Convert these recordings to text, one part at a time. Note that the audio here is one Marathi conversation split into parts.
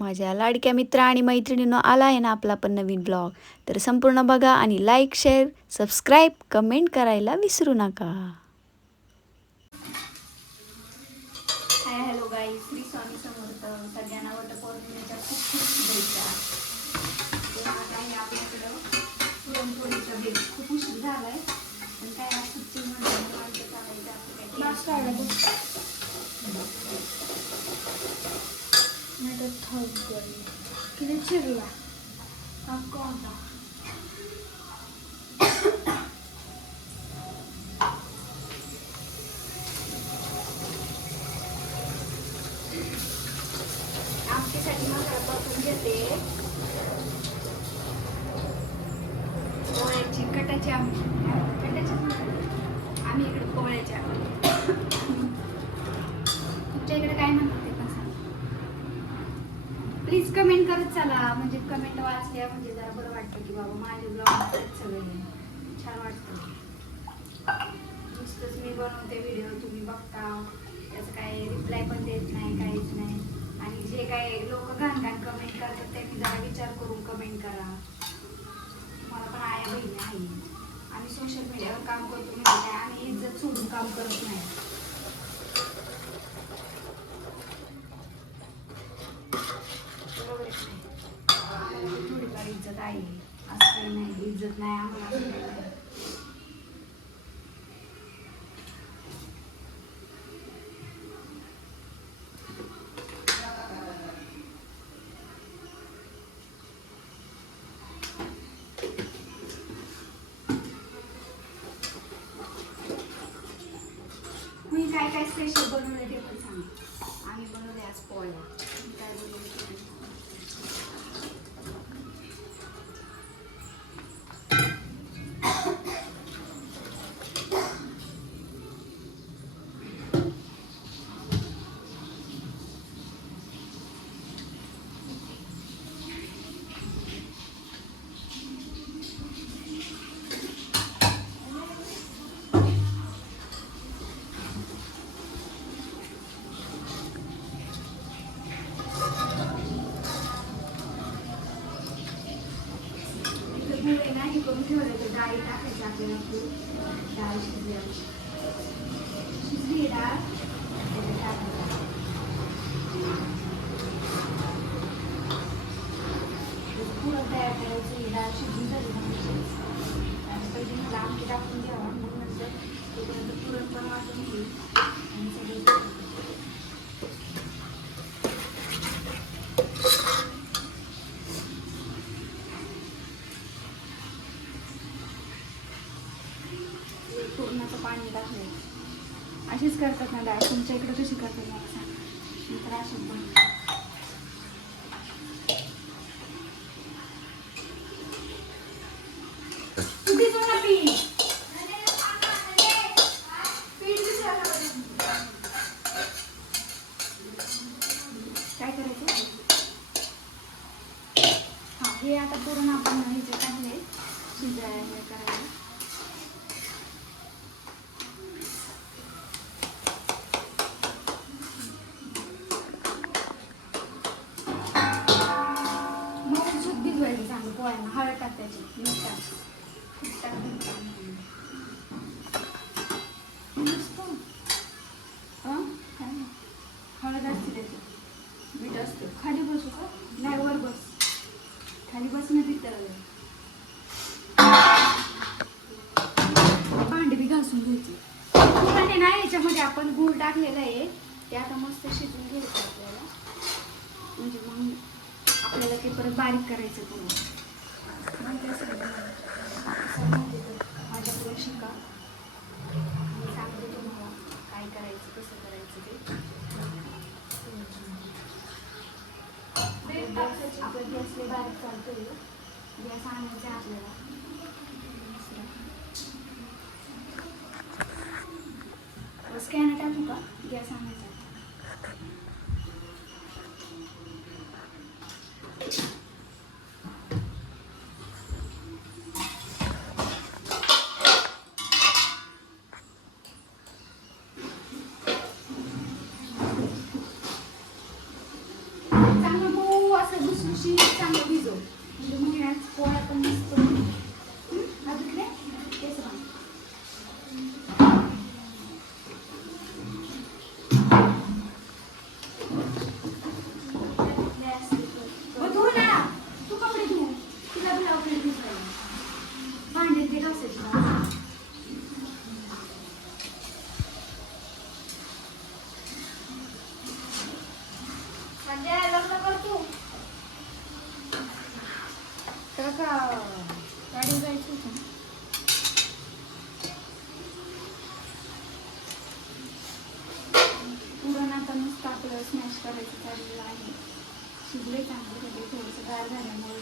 माझ्या लाडक्या मित्र आणि मैत्रिणींनो आला आहे ना आपला पण नवीन ब्लॉग तर संपूर्ण बघा आणि लाईक शेअर सबस्क्राईब कमेंट करायला विसरू नका. हाय हॅलो गाई श्री स्वामी समर्थ. सगळ्यांना खूप खूप शुभेच्छा. आहे आपल्याकडं पुरणपोळीचा खूप उशीर झालाय. पण काय सुट्टी चालायचं काय tension नाही. किती चिरला मसाला घेते पोळ्याची कटाची आमटी कटाची आम्ही इकडे पोळ्याच्या तुमच्या इकडे काय म्हणतात प्लीज कमेंट करत चला. म्हणजे कमेंट वाचल्या म्हणजे जरा बरं वाटतं की बाबा माझे ब्लॉग सगळे छान वाटतं. नुसतंच मी बनवते व्हिडिओ तुम्ही बघता. त्याचं काय रिप्लाय पण देत नाही काहीच नाही. आणि जे काय लोक घाण घाण कमेंट करतात त्यांनी जरा विचार करून कमेंट करा. मला पण आहे बहीण आहे. आम्ही सोशल मीडियावर काम करतो म्हणजे काय? आम्ही इज्जत सोडून काम करत नाही बरोबर आहे की नाही? आम्हाला पण नाही. असं काही नाही. इज्जत नाही आम्हाला. असं काही नाही. मी काय काय स्पेशल बनवले ते पण सांग. आम्ही बनवले आज पोळ्या. मी काय बनवले टाकायची आपल्याला गूळ डाळ शिजली आमची. शिजली आहे डाळ त्याच्यात टाकायचं. जसं पुरण तयार करायचं ही डाळ शिजून झाली ना म्हणजे. आणि पहिले मला आमटी टाकून घ्यावा मग नंतर तोपर्यंत पुरण पण वाटून घेईल आणि सगळं पूर्णाचं पाणी टाकलं अशीच करतात ना डाळ तुमच्या इकडे कशी करतात मला सांग मी तर अशीच बनवते. तू भिजव ना पीठ. पीठ भिजवायला पाहिजे. काय करायचं हा हे आता पूर्ण आपण ह्याचे टाकले शिजायला हे करायला मग दूध भिजवायचं चांगलं पोळ्यांना हळद टाक त्याची मीठ टाक खूप टाक मीठ टाक. मस्त. हं? काय नाही. हळद असते त्याची मीठ असते खाली बसू का नाही वर बस खाली बस ना तिथं भांडी बी घासून घ्यायची पुरण ना याच्यामध्ये आपण गूळ टाकलेलं आहे ते आता मस्त शिजून घ्यायचं आपल्याला म्हणजे मग आपल्याला ते परत बारीक करायचं पुरण माहिती असेल ना? असं माहिती तर माझ्याकडून शिका मी सांगते तुम्हाला काय करायचं कसं करायचं ते आपलं गॅसले बारीक चालतोय गॅस आणायचा आहे आपल्याला स्कॅनर टाकू का गॅस आणायचा आपण मस्त हं? अजून काय? तेच राहू. मग धुव ना. तू कपडे धुव. तिला बी लाव कपडे धुवायला. भांडे ते घासायचे ना. संध्या लग्न कर तू काका गाडी जायचं होतं ना. पुरण आता नुसतं आपलं स्मॅश करायचं चाललेलं आहे शिजले चांगले कधी थोडंसं गार झाल्यामुळे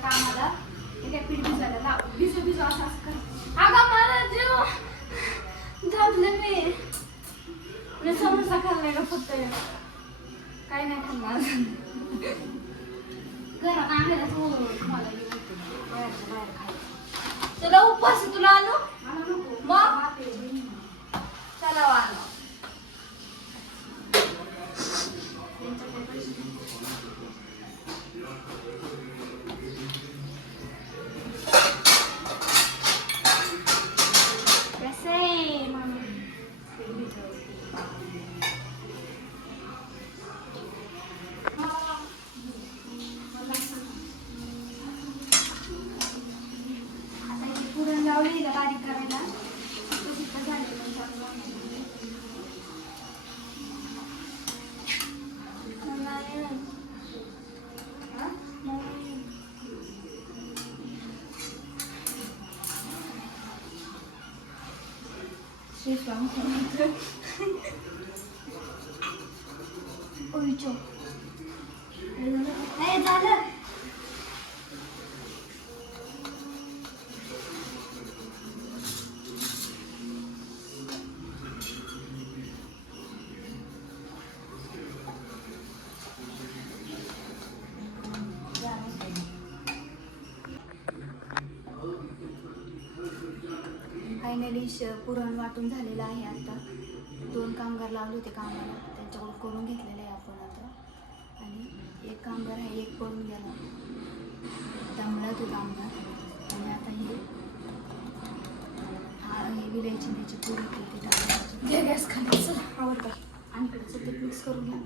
कामाला काय पीठ भिजायला भिजू भिजू असं कर मला मी समोसा खाल्लाय का फक्त काय नाही खाल्ला घरात आणायला थोडं मला हे तुला उपवास तुला आलो ओळीचो. नाही झालं. फायनली पुरण वाटून झालेलं आहे आता. कामगार लावले होते कामाला. त्यांच्याकडून करून घेतलेलं आहे आपण आता. आणि एक कामगार आहे एक पळून गेला. त्यामुळे तो कामगार. आणि आता हे हा हे विलायची त्याची पुरी केली टाकायची गॅस खाली चल. आवडतं आणि इकडचं ते मिक्स करून घ्या.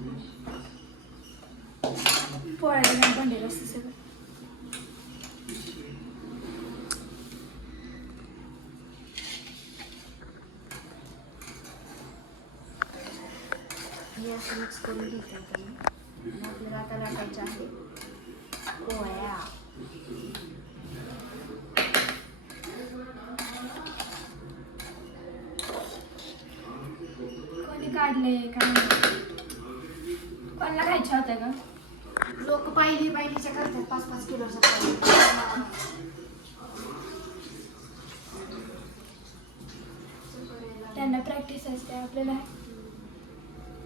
पोळ्याला भांडे असते सगळं. हे असं मिक्स करून घ्यायचं आणि आपल्याला आता लाटायचं आहे. पोळ्या. कोणी काढले काय कोणाला खायच्या होत्या का लोक पायली पायलीच्या करतात. पाच पाच पायली. त्यांना प्रॅक्टिस असते आपल्याला.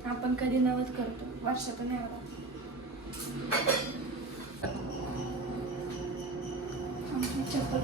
आपण कधी नवत करतो? वर्षातून एवढा चप्पल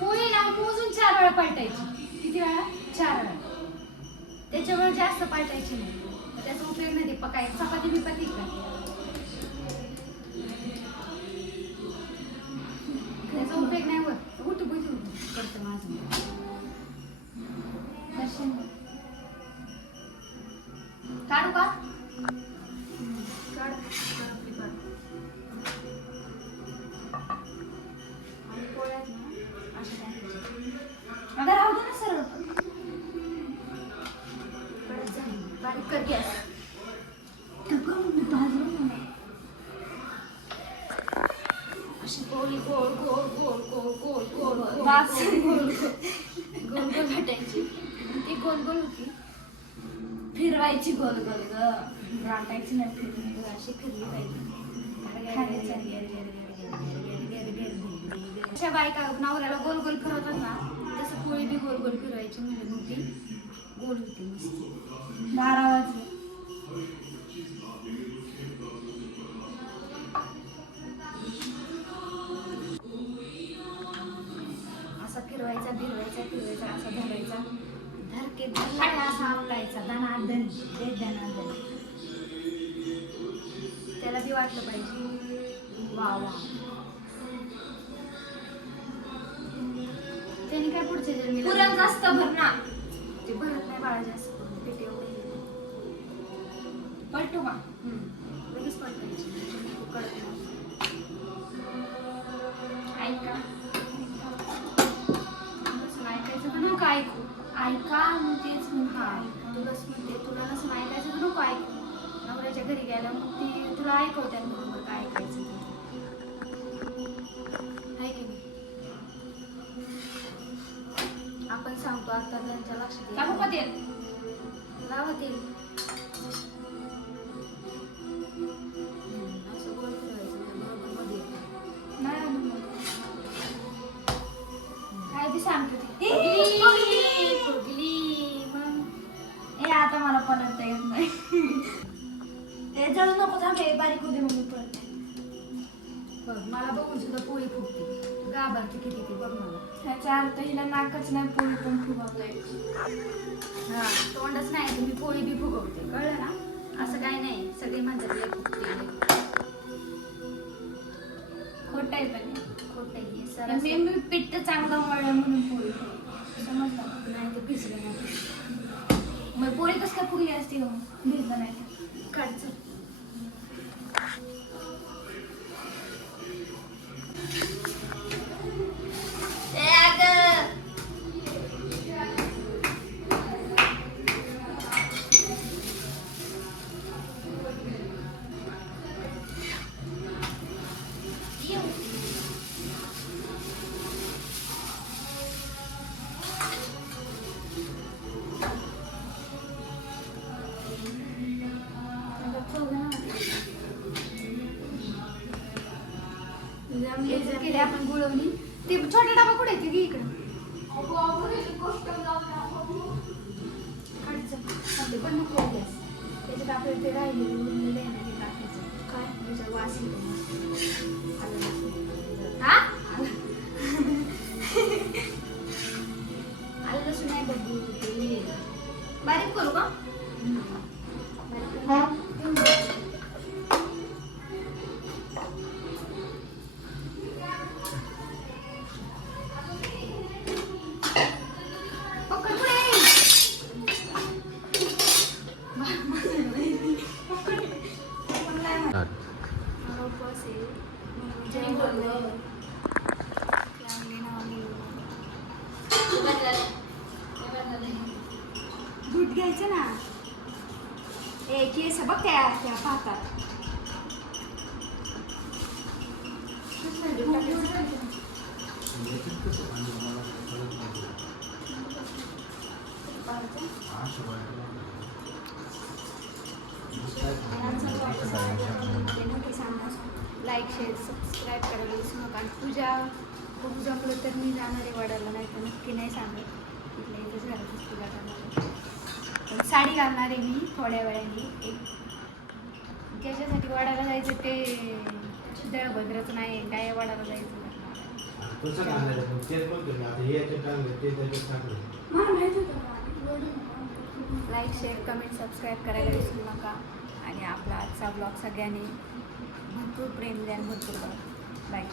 पोळी ना मोजून चार वेळा पालटायची. किती वेळा? चार वेळा. त्याच्यावर जास्त पालटायची नाही. त्याचा उपयोग नाही पकाय चपाती बिपाती का अशा बायका नवऱ्याला गोल गोल फिरवतात ना तसं पोळी बी गोल गोल फिरवायची म्हणजे मग ती गोल होती मस्त. बारा वाजले. असा फिरवायचा फिरवायचा फिरवायचा असा धरायचा. धरके धरला असा आवलायचा दनादन ते दनादन त्याला बी वाटलं पाहिजे वा वा पुढच्या जन्मीला पुरण जास्त भर ना ते भरत नाही बाळा जास्त पेटी एवढी पलटू का. लगेच पलटायची. नाही. ऐका. ऐकायचं का नको ऐकू. ऐका मग तेच हा तुलाच म्हणते. तुला नसून ऐकायचं तर नको ऐकू. नवऱ्याच्या घरी गेल्या मग ती तुला म्हणून मग काय ऐकायचं. आहे की नाही? सांगतो आता त्यांच्या लक्षात टाकू का येईल. तेल लावा तेल हम्म, असं गोल फिरवायचं म्हणजे बरोबर मध्ये येतं. नाही आणू मग. काय बी सांगतो ती फुगली, फुगली. मग ए आता मला पलटता येत नाही ए जळू नको थांब हे बारीक होते मग मी पळते बघ मला बघून सुद्धा पोळी फुगते गाभारते किती ते बघ मला ह्याच्या अर्थ हिला नाकच नाही पोळी पण फुगवलंय हा तोंडच नाही तुम्ही पोळी बी फुगवते कळलं ना असं काय नाही सगळे म्हणतात लय फुगते. खोट आहे पण. खोटं आहे हे मी पिट्ट चांगलं मळलं म्हणून पोळी. समजलं नाही ते भिजलं नाही मग पोळी कसं काय फुगली असती हो भिजलं नाही तर. काढचं तशी नाही बघू बारीक करू का दूध घ्यायचं ना? ए केस बघ त्या त्या पाहतात लाईक शेअर सबस्क्राईब करायला विसरू नका. आणि तुझ्या खूप जमलं तर मी जाणार आहे वडाला नाही तर नक्की नाही सांगत. इथल्या इथंच घरातच पूजा करणार. आहे साडी घालणार आहे मी थोड्या वेळाने. एक ज्याच्यासाठी वडाला जायचं ते दळभद्रच नाही काय वडाला जायचं? कसं टाकायचं पण तेच पण केलं आता हे याच्यात टाकलं ते त्याच्यात टाकलं मला माहीत होतं ना, एवढं नका. लाईक शेअर कमेंट सबस्क्राईब करायला विसरू नका. आणि आपला आजचा ब्लॉग सगळ्यांनी भरपूर प्रेम द्या भरपूर बाय